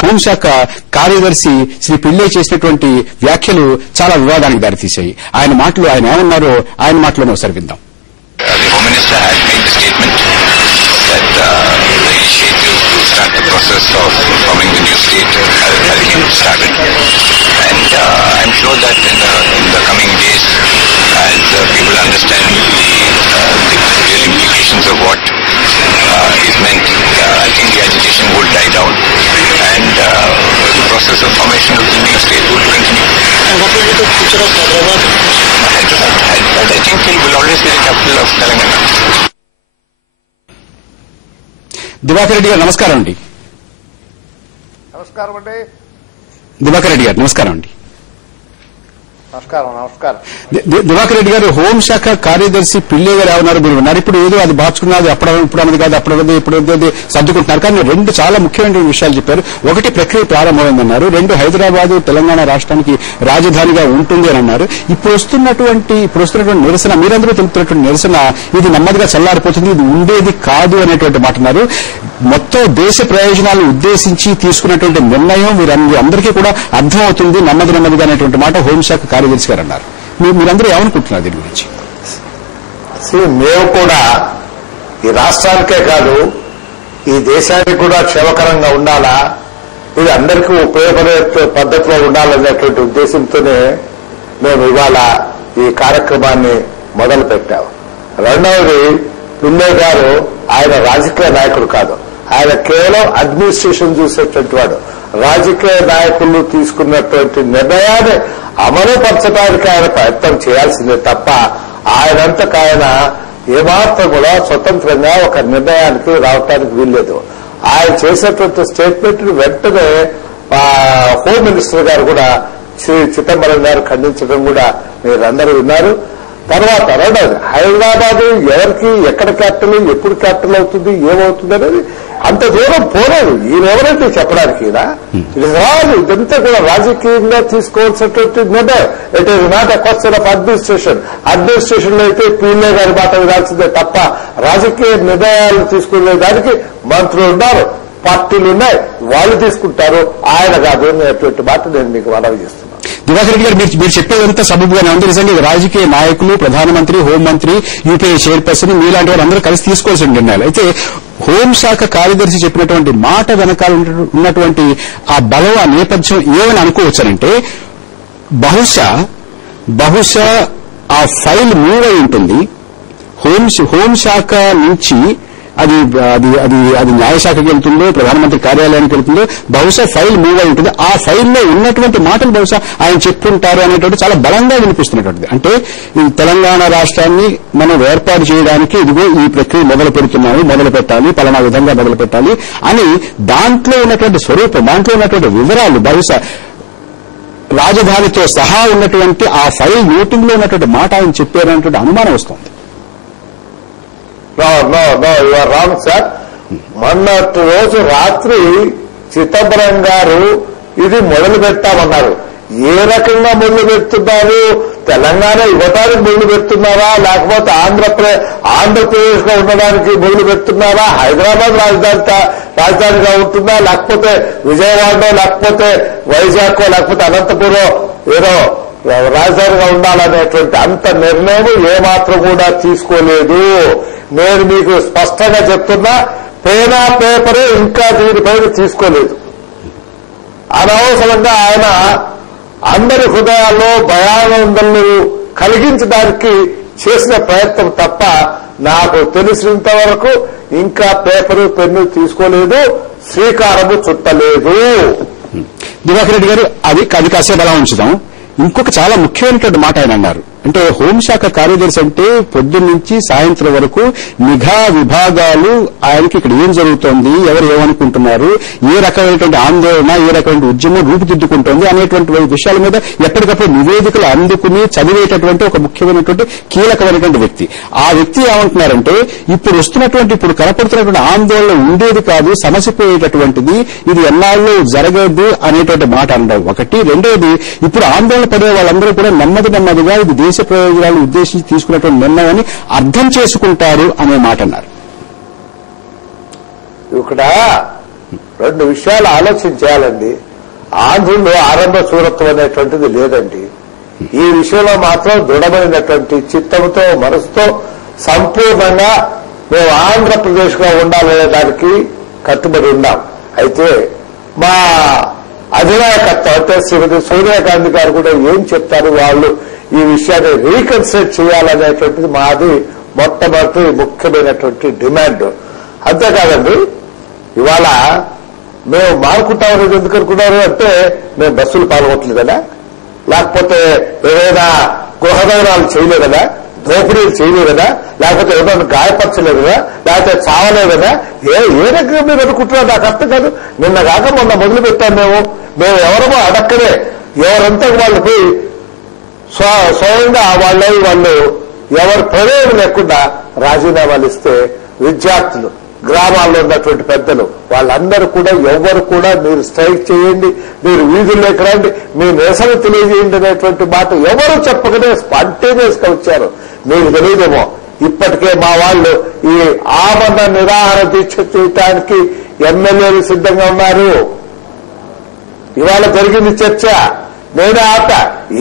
హోంశాఖ కార్యదర్శి శ్రీ పిళ్ళై చేసినటువంటి వ్యాఖ్యలు చాలా వివాదానికి దారితీశాయి. ఆయన ఏమన్నారో ఆయన మాటలోనే ఒకసారి విందాం. Start the process of forming the new state has been started, and I'm sure that in the coming days, as people understand the real implications of what is meant, I think the agitation would die down, and the process of formation of the new state would continue. And what will be the future of Hyderabad? Hyderabad, I think it will always be the capital of Telangana. Diwakar Reddy గారు నమస్కారం అండి. నమస్కారం అండి. దివాకర్ రెడ్డి గారు నమస్కారం అండి. నమస్కారం. దివాకర్ రెడ్డి గారు, హోంశాఖ కార్యదర్శి పిళ్ళై గారు ఏమన్నారు మీరు ఉన్నారు. ఇప్పుడు ఏదో అది మార్చుకున్నది ఇప్పుడు అన్నది కాదు, ఇప్పుడు సర్దుకుంటున్నారు. కానీ రెండు చాలా ముఖ్యమైన విషయాలు చెప్పారు. ఒకటి, ప్రక్రియ ప్రారంభమైందన్నారు. రెండు, హైదరాబాద్ తెలంగాణ రాష్ట్రానికి రాజధానిగా ఉంటుంది అని అన్నారు. ఇప్పుడు వస్తున్నటువంటి నిరసన, మీరందరూ తెలుపుతున్నటువంటి నిరసన, ఇది నెమ్మదిగా చల్లారిపోతుంది, ఇది ఉండేది కాదు అనేటువంటి మాట అన్నారు. మొత్తం దేశ ప్రయోజనాలను ఉద్దేశించి తీసుకున్నటువంటి నిర్ణయం అందరికీ కూడా అర్థమవుతుంది నెమ్మదిగా అనేటువంటి మాట హోంశాఖ కార్యదర్శి గారు అన్నారు. మీరందరూ ఏమనుకుంటున్నారు దీని గురించి? మేము కూడా ఈ రాష్ట్రానికే కాదు ఈ దేశానికి కూడా క్షేమకరంగా ఉండాలా, ఇది అందరికీ ఉపయోగపడే పద్ధతిలో ఉండాలనేటువంటి ఉద్దేశంతోనే మేము ఇవాళ ఈ కార్యక్రమాన్ని మొదలు పెట్టాము. రెండవది, పిళ్ళై గారు ఆయన రాజకీయ నాయకుడు కాదు, ఆయన కేవలం అడ్మినిస్ట్రేషన్ చూసేటువంటి వాడు. రాజకీయ నాయకులు తీసుకున్నటువంటి నిర్ణయాన్ని అమలుపరచడానికి ఆయన ప్రయత్నం చేయాల్సిందే తప్ప ఆయనంతకాయన ఏమాత్రం కూడా స్వతంత్రంగా ఒక నిర్ణయానికి రావటానికి వీల్లేదు. ఆయన చేసేటువంటి స్టేట్మెంట్ వెంటనే హోమ్ మినిస్టర్ గారు కూడా శ్రీ చిదంబరం గారు ఖండించడం కూడా మీరందరూ విన్నారు. తర్వాత రెండవది, హైదరాబాద్ ఎవరికి ఎక్కడ క్యాపిటల్, ఎప్పుడు క్యాపిటల్ అవుతుంది, ఏమవుతుంది అనేది అంత దూరం పోలేదు. ఈయనెవరంటే చెప్పడానికి ఇదంతా కూడా రాజకీయంగా తీసుకోవాల్సినటువంటి నిర్ణయం. It is not a question of administration. Administration లో అయితే పిళ్ళై గారి మాట వినాల్సిందే తప్ప రాజకీయ నిర్ణయాలు తీసుకునే దానికి మంత్రులు ఉన్నారు, పార్టీలు ఉన్నాయి, వాళ్ళు తీసుకుంటారు, ఆయన కాదు అనేటువంటి మాట నేను మీకు మనవి చేస్తున్నాను. దివాకర్ రెడ్డి గారు, మీరు చెప్పేదంతా సబబుగానే ఉంది. నిజంగా రాజకీయ నాయకులు, ప్రధానమంత్రి, హోంమంత్రి, యూపీఏ చైర్పర్సన్, మీలాంటి వాళ్ళందరూ కలిసి తీసుకోవాల్సిన నిర్ణయాలు. అయితే హోంశాఖ కార్యదర్శి చెప్పినటువంటి మాట వెనకాల ఉన్నటువంటి ఆ బలం, ఆ నేపథ్యం ఏమని అనుకోవచ్చానంటే, బహుశా ఆ ఫైల్ మూవ్ అయి ఉంటుంది. హోంశాఖ నుంచి అది న్యాయశాఖకి వెళ్తుందో, ప్రధానమంత్రి కార్యాలయానికి వెళ్తుందో, బహుశా ఫైల్ మూవ్ అయి ఉంటుంది. ఆ ఫైల్లో ఉన్నటువంటి మాటలు బహుశా ఆయన చెప్పుంటారు అనేటువంటి చాలా బలంగా వినిపిస్తున్నటువంటిది. అంటే ఈ తెలంగాణ రాష్ట్రాన్ని మనం ఏర్పాటు చేయడానికి ఇదిగో ఈ ప్రక్రియ మొదలు పెట్టాలి, పలానా విధంగా మొదలు పెట్టాలి అని దాంట్లో ఉన్నటువంటి స్వరూపం, దాంట్లో ఉన్నటువంటి వివరాలు బహుశా రాజధానితో సహా ఉన్నటువంటి ఆ ఫైల్ నోటింగ్ లో ఉన్నటువంటి మాట ఆయన చెప్పారనేటువంటి అనుమానం వస్తుంది. No you are wrong sir. మొన్నటి రోజు రాత్రి చిదంబరం గారు ఇది మొదలు పెట్టామన్నారు. ఏ రకంగా మొదలు పెడుతున్నారు? తెలంగాణ ఇవ్వడానికి మొదలు పెడుతున్నారా, లేకపోతే ఆంధ్రప్రదేశ్ లో ఉండడానికి మొదలు పెడుతున్నారా, హైదరాబాద్ రాజధానిగా ఉంటుందా, లేకపోతే విజయవాడలో, లేకపోతే వైజాగ్, లేకపోతే అనంతపురం ఏదో రాజధానిగా ఉండాలనేటువంటి అంత నిర్ణయం ఏమాత్రం కూడా తీసుకోలేదు. నేను మీకు స్పష్టంగా చెప్తున్నా, పేనా పేపరే ఇంకా దీనిపైన తీసుకోలేదు. అనవసరంగా ఆయన అందరి హృదయాల్లో భయానందనలు కలిగించడానికి చేసిన ప్రయత్నం తప్ప నాకు తెలిసినంత వరకు ఇంకా పేపరు పెన్ను తీసుకోలేదు, శ్రీకారము చుట్టలేదు. దివాకర్ రెడ్డి గారు, అది కాసేపు అలా ఉంచుదాం. ఇంకొక చాలా ముఖ్యమైనటువంటి మాట ఆయన అన్నారు. అంటే హోంశాఖ కార్యదర్శి అంటే పొద్దున్నుంచి సాయంత్రం వరకు నిఘా విభాగాలు ఆయనకి ఇక్కడ ఏం జరుగుతోంది, ఎవరు ఏమనుకుంటున్నారు, ఏ రకమైనటువంటి ఆందోళన, ఏ రకమైన ఉద్యమం రూపుదిద్దుకుంటోంది అనేటువంటి విషయాల మీద ఎప్పటికప్పుడు నివేదికలు అందుకుని చదివేటటువంటి ఒక ముఖ్యమైనటువంటి కీలకమైనటువంటి వ్యక్తి. ఆ వ్యక్తి ఏమంటున్నారంటే, ఇప్పుడు కనపడుతున్నటువంటి ఆందోళన ఉండేది కాదు, సమసిపోయేటటువంటిది, ఇది ఎన్నాళ్ళు జరగదు అనేటువంటి మాట అనడం ఒకటి. రెండవది, ఇప్పుడు ఆందోళన పడే వాళ్ళందరూ కూడా నెమ్మదిగా ఇది దేశ ప్రయోజనాలను ఉద్దేశించి తీసుకున్నటువంటి నిర్ణయాన్ని అర్థం చేసుకుంటారు అనే మాట అన్నారు. ఇక్కడ రెండు విషయాలు ఆలోచన చేయాలండి. ఆంధ్రులు ఆరంభ సూరత్వం అనేటువంటిది లేదండి. ఈ విషయంలో మాత్రం దృఢమైనటువంటి చిత్తంతో మనసుతో సంపూర్ణంగా మేము ఆంధ్రప్రదేశ్ గా ఉండాలనే దానికి కట్టుబడి ఉన్నాం. అయితే మా అధినాయకత్వం అంటే శ్రీమతి సోనియా గాంధీ గారు కూడా ఏం చెప్తారు, వాళ్ళు ఈ విషయాన్ని రీకన్సిడర్ చేయాలనేటువంటిది మాది మొట్టమొదటి ముఖ్యమైనటువంటి డిమాండ్. అంతేకాదండి, ఇవాళ మేము మారుకుంటామనేది ఎందుకు అనుకున్నారు అంటే మేము బస్సులు పాల్గొట్టలేదనా, లేకపోతే ఏదైనా గృహదైనాలు చేయలేదనా, దోపిడీలు చేయలేదనా, లేకపోతే ఏదైనా గాయపరచలేదనా, లేకపోతే చావలేదనా, ఏ రకంగా మీరు అనుకుంటున్నారు నాకు అర్థం కాదు. నిన్న కాక మొన్న మొదలు పెట్టాం. మేము ఎవరమో అడక్కనే ఎవరంతా వాళ్ళు పోయి స్వయంగా వాళ్ళు ఎవరి ప్రమేయం లేకుండా రాజీనామాలు ఇస్తే విద్యార్థులు, గ్రామాల్లో ఉన్నటువంటి పెద్దలు వాళ్ళందరూ కూడా ఎవరు కూడా మీరు స్ట్రైక్ చేయండి, మీరు వీధుల్లోకి రండి, మీ నిరసన తెలియజేయండి అనేటువంటి మాట ఎవరు చెప్పకనే స్పాంటేనియస్ గా వచ్చారు. మీకు తెలియదేమో, ఇప్పటికే మా వాళ్ళు ఈ ఆమరణ నిరాహార దీక్ష చేయడానికి ఎమ్మెల్యేలు సిద్ధంగా ఉన్నారు. ఇవాళ జరిగింది చర్చ, నేనే ఆట.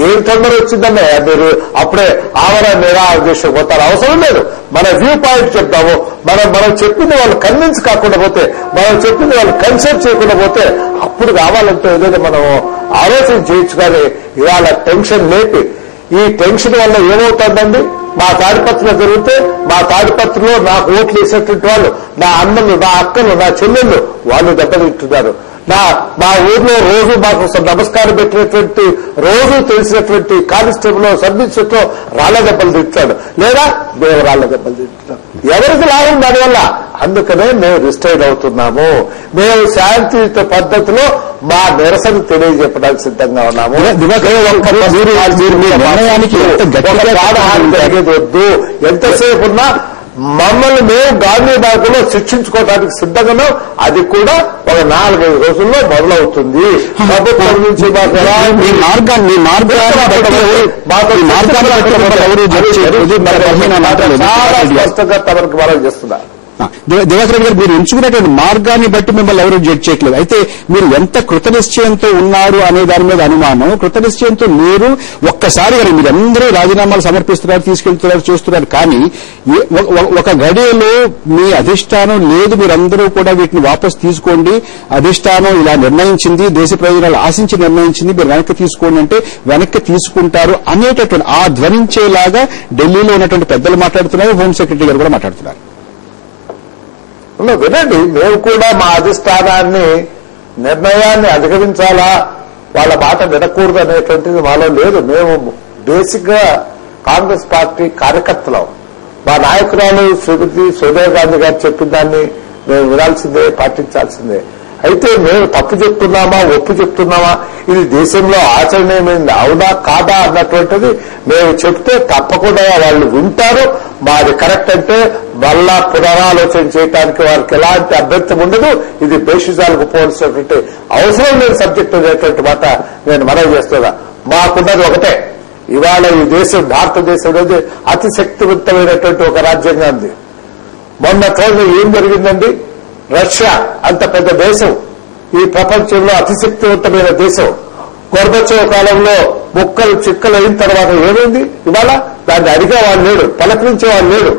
ఏం తొందర వచ్చిందన్నయ్య, మీరు అప్పుడే ఆమరణ నిరాహార దీక్ష పోతారు, అవసరం లేదు. మన వ్యూ పాయింట్ చెప్తాము. మనం చెప్పింది వాళ్ళు కన్విన్స్ కాకుండా పోతే, మనం చెప్పింది వాళ్ళు కన్సల్ట్ చేయకుండా పోతే అప్పుడు కావాలంటే ఏదైనా మనం ఆలోచన చేయొచ్చు. కానీ ఇవాళ టెన్షన్ లేపి, ఈ టెన్షన్ వల్ల ఏమవుతుందండి, మా తాడిపత్రిలో జరిగితే మా తాడిపత్రిలో నాకు ఓట్లు వేసేటువంటి వాళ్ళు, నా అన్నలు, నా అక్కలు, నా చెల్లెళ్ళు వాళ్ళు దెబ్బతింటున్నారు. మా ఊర్లో రోజు మాకు నమస్కారం పెట్టినటువంటి, రోజు తెలిసినటువంటి కానిస్టేబుల్, సబ్ ఇన్స్పెక్టర్ రాళ్ల దెబ్బలు తింటాడు, లేదా మేము రాళ్ల దెబ్బలు తింటున్నాం. ఎవరికి లాభం దానివల్ల? అందుకనే మేము రిస్టైడ్ అవుతున్నాము. మేము శాంతియుత పద్ధతిలో మా నిరసన తెలియజెప్పడానికి సిద్ధంగా ఉన్నాము. ప్రాణహాని జరిగేది వద్దు. ఎంతసేపు ఉన్నా మమ్మల్ని మేము గాంధీ మార్గంలో శిక్షించుకోవడానికి సిద్ధంగా, అది కూడా ఒక 4-5 రోజుల్లో మొదలవుతుంది. ప్రభుత్వం నుంచి చాలా స్పష్టంగా తమకు మనం చేస్తున్నారు. దివాకర్ రెడ్డి గారు, మీరు ఎంచుకునేటువంటి మార్గాన్ని బట్టి మిమ్మల్ని ఎవరు జడ్జ్ చేయట్లేదు. అయితే మీరు ఎంత కృతనిశ్చయంతో ఉన్నారు అనే దాని మీద అనుమానం. కృతనిశ్చయంతో మీరు ఒక్కసారి మీరు అందరూ రాజీనామాలు సమర్పిస్తున్నారు, తీసుకెళ్తున్నారు, చూస్తున్నారు. కానీ ఒక గడియలో మీ అధిష్టానం లేదు, మీరందరూ కూడా వీటిని వాపసు తీసుకోండి, అధిష్టానం ఇలా నిర్ణయించింది, దేశ ప్రయోజనాలు ఆశించి నిర్ణయించింది, మీరు వెనక్కి తీసుకోండి అంటే వెనక్కి తీసుకుంటారు అనేటటువంటి ఆ ధ్వనించేలాగా ఢిల్లీలో ఉన్నటువంటి పెద్దలు మాట్లాడుతున్నారు, హోం సెక్రటరీ గారు కూడా మాట్లాడుతున్నారు. వినండి, మేము కూడా మా అధిష్టానాన్ని, నిర్ణయాన్ని అధిగమించాలా, వాళ్ళ మాట వినకూడదు అనేటువంటిది మాలో లేదు. మేము బేసిక్ గా కాంగ్రెస్ పార్టీ కార్యకర్తలం. మా నాయకురాలు శ్రీమతి సోనియా గాంధీ గారు చెప్పిన దాన్ని మేము వినాల్సిందే, పాటించాల్సిందే. అయితే మేము తప్పు చెప్తున్నామా, ఒప్పు చెప్తున్నామా, ఇది దేశంలో ఆచరణీయమైంది అవునా కాదా అన్నటువంటిది మేము చెప్తే తప్పకుండా వాళ్ళు వింటారు. మాది కరెక్ట్ అంటే మళ్ళా పునరాలోచన చేయడానికి వారికి ఎలాంటి అభ్యంతరం ఉండదు. ఇది బేషిజాలకు పోవాల్సినటువంటి అవసరం లేని సబ్జెక్ట్ అనేటువంటి మాట నేను మనవి చేస్తున్నా. మాకున్నది ఒకటే, ఇవాళ ఈ దేశం, భారతదేశం అనేది అతి శక్తివంతమైనటువంటి ఒక రాజ్యంగా ఉంది. మొన్న రోజు ఏం జరిగిందండి, రష్యా అంత పెద్ద దేశం, ఈ ప్రపంచంలో అతి శక్తివంతమైన దేశం, గొర్బచోవ్ కాలంలో ముక్కలు చిక్కలు అయిన తర్వాత ఏమైంది? ఇవాళ దాన్ని అడిగేవాళ్ళు లేడు, పలకరించేవాళ్ళు లేడు.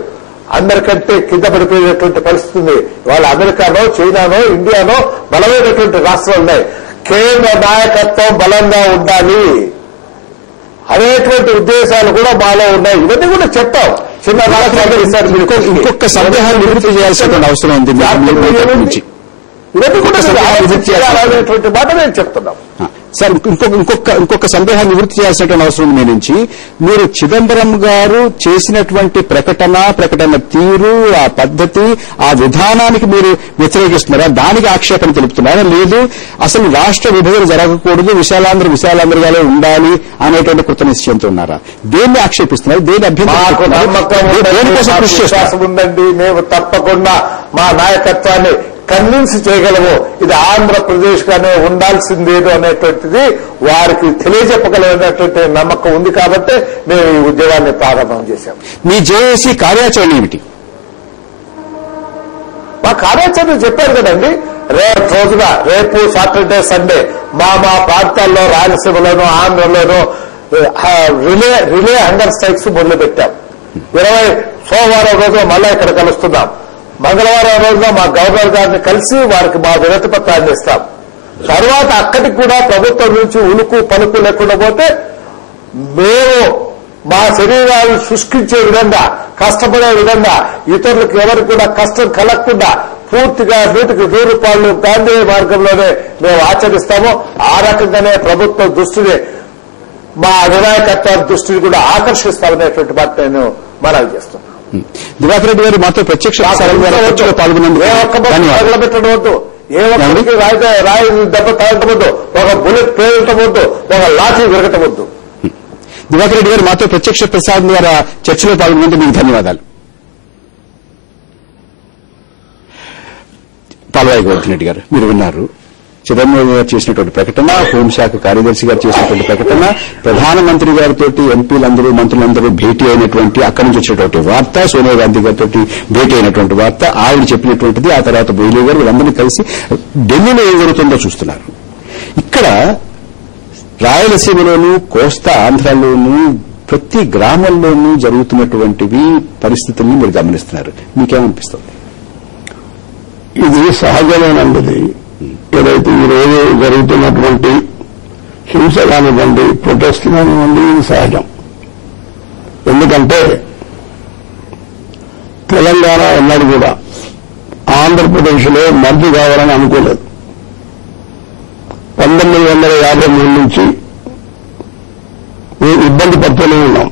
అందరికంటే కింద పడిపోయేటువంటి పరిస్థితి ఉంది. ఇవాళ అమెరికానో, చైనానో, ఇండియానో బలమైనటువంటి రాష్ట్రాలు ఉన్నాయి. కేంద్ర నాయకత్వం బలంగా ఉండాలి అనేటువంటి ఉద్దేశాలు కూడా మాలో ఉన్నాయి. ఇవన్నీ కూడా చెప్తాం. చిన్న రాష్ట్రాలు ఇంకొక సందేహాన్ని నివృత్తి చేయాల్సిన అవసరం ఉంది. ఇవన్నీ కూడా చేయాలనేటువంటి మాట నేను చెప్తున్నాం. సార్, ఇంకొక సందేహాన్ని నివృత్తి చేయాల్సినటువంటి అవసరం మీ నుంచి. మీరు చిదంబరం గారు చేసినటువంటి ప్రకటన తీరు, ఆ పద్ధతి, ఆ విధానానికి మీరు వ్యతిరేకిస్తున్నారా? దానికి ఆక్షేపణ తెలుపుతున్నారా? లేదు అసలు రాష్ట్ర విభజన జరగకూడదు, విశాలాంధ్రగానే ఉండాలి అనేటువంటి కృత నిశ్చయంతో ఉన్నారా? దేన్ని ఆక్షేపిస్తున్నారు? దేని అభ్యర్థం ఉందండి. మేము తప్పకుండా మా నాయకత్వాన్ని కన్విన్స్ చేయగలము, ఇది ఆంధ్రప్రదేశ్ గానే ఉండాల్సిందేదో అనేటువంటిది వారికి తెలియజెప్పగలనేటువంటి నమ్మకం ఉంది. కాబట్టి మేము ఈ ఉద్యమాన్ని ప్రారంభం చేశాం. మీ జేఏసీ కార్యాచరణ ఏమిటి? మా కార్యాచరణ చెప్పారు కదండి. రేపు సాటర్డే సండే మా ప్రాంతాల్లో రాయలసీమలోనూ ఆంధ్రలోనూ రిలే హంగర్ స్ట్రైక్స్ మొదలు పెట్టాం. సోమవారం రోజున మళ్ళా ఇక్కడ కలుస్తున్నాం. మంగళవారం రోజున మా గవర్నర్ గారిని కలిసి వారికి మా వినతి పత్రాన్ని ఇస్తాం. తర్వాత అక్కడికి కూడా ప్రభుత్వం నుంచి ఉలుకు పలుకు లేకుండా పోతే మేము మా శరీరాలను శుష్కించే విధంగా, కష్టపడే విధంగా, ఇతరులకు ఎవరికి కూడా కష్టం కలగకుండా పూర్తిగా 100% గాంధీ మార్గంలోనే మేము ఆచరిస్తాము. ఆ రకంగానే ప్రభుత్వం దృష్టిని, మా అధినాయకత్వ దృష్టిని కూడా ఆకర్షిస్తామనేటువంటి మాట నేను మనవి చేస్తున్నాను. దివాకర్ రెడ్డి గారు మాతో ప్రత్యక్ష పాల్గొన్నందుకు ఏ ఒక్క తగలబెట్టడం వద్దు, ఏ ఒక్కరికి రాయి దెబ్బ తగలటం వద్దు, ఒక బుల్లెట్ పేరటం వద్దు, ఒక లాఠీ విరగటం వద్దు. దివాకర్ రెడ్డి గారు మాతో ప్రత్యక్ష ప్రసాద్ ద్వారా చర్చలో పాల్గొన్నందుకు మీకు ధన్యవాదాలు. పాల్వాయి గోవర్ధన్ రెడ్డి గారు, మీరు విన్నారు చిదంబరం గారు చేసినటువంటి ప్రకటన, హోంశాఖ కార్యదర్శి గారు చేసినటువంటి ప్రకటన, ప్రధానమంత్రి గారితో ఎంపీలందరూ మంత్రులందరూ భేటీ అయినటువంటి, అక్కడి నుంచి వచ్చినటువంటి వార్త, సోనియా గాంధీ గారితో భేటీ అయినటువంటి వార్త, ఆవిడ చెప్పినటువంటిది, ఆ తర్వాత బొయిలీ గారు, వీళ్ళందరినీ కలిసి ఢిల్లీలో ఏం జరుగుతుందో చూస్తున్నారు. ఇక్కడ రాయలసీమలోనూ కోస్తా ఆంధ్రాలోనూ ప్రతి గ్రామంలోనూ జరుగుతున్నటువంటివి పరిస్థితుల్ని మీరు గమనిస్తున్నారు. మీకేమనిపిస్తుంది? ఇది సహజమేనండి. ఏదైతే ఈ రోజు జరుగుతున్నటువంటి హింస కానివ్వండి, ప్రొటెస్ట్ కానివ్వండి, ఇది సహజం. ఎందుకంటే తెలంగాణ ఎన్నడూ కూడా ఆంధ్రప్రదేశ్లో మర్జీ కావాలని అనుకోలేదు. 1953 నుంచి ఇబ్బంది పడుతూనే ఉన్నాం.